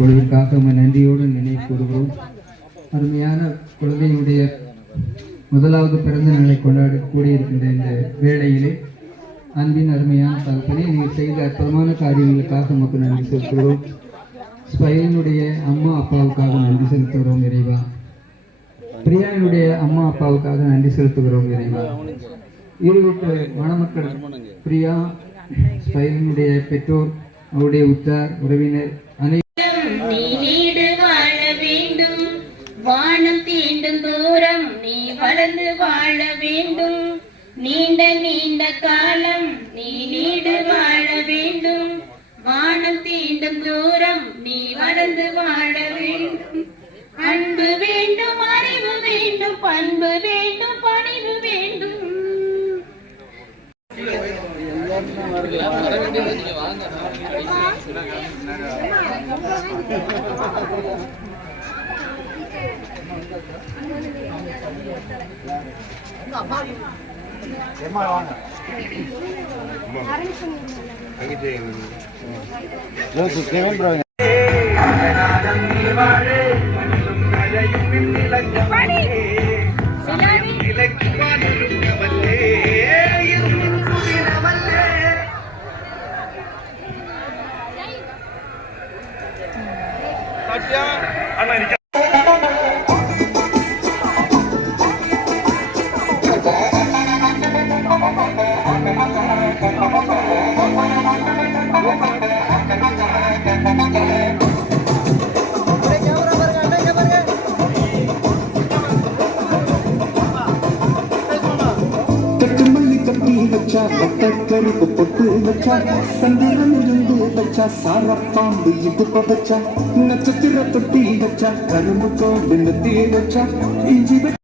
பொழுதுக்காக நன்றியோடு நினைவு கூறுகிறோம். அருமையான குழந்தையுடைய முதலாவது பிறந்த நாளை கொண்டாட கூடியிருக்கின்ற இந்த வேளையிலே அன்பின் அருமையான தகப்பனே, நீங்கள் செய்த அற்புதமான காரியங்களுக்காக நமக்கு நன்றி செலுத்துகிறோம். ஸ்பைனுடைய அம்மா அப்பாவுக்காக நன்றி செலுத்துகிறோம் இறைவா. பிரியானுடைய அம்மா அப்பாவுக்காக நன்றி செலுத்துகிறோம் இறைவா. இருவீட்டு மணமக்கள் பிரியா, ஸ்பைனுடைய பெற்றோர், அவருடைய உற்றார் உறவினர் வானம் தீண்டும் தூரம் நீ வளர்ந்து வாழ வேண்டும். நீண்ட நீண்ட காலம் நீ நீடு வாழ வேண்டும். வானம் தீண்டும் தூரம் நீ வளர்ந்து வாழ வேண்டும். அன்பு வேண்டும், அறிவு வேண்டும், பண்பு வேண்டும், பணிவு வேண்டும். கருப்பு பொட்டு வச்சா, சந்திரன் இருந்து வச்சா, சாரப்பாம்பு இடுப்ப வச்சா, நட்சத்திர தொட்டி வச்சா, கரும்பு கோடு நெத்தி வச்சா, இஞ்சி அம்மா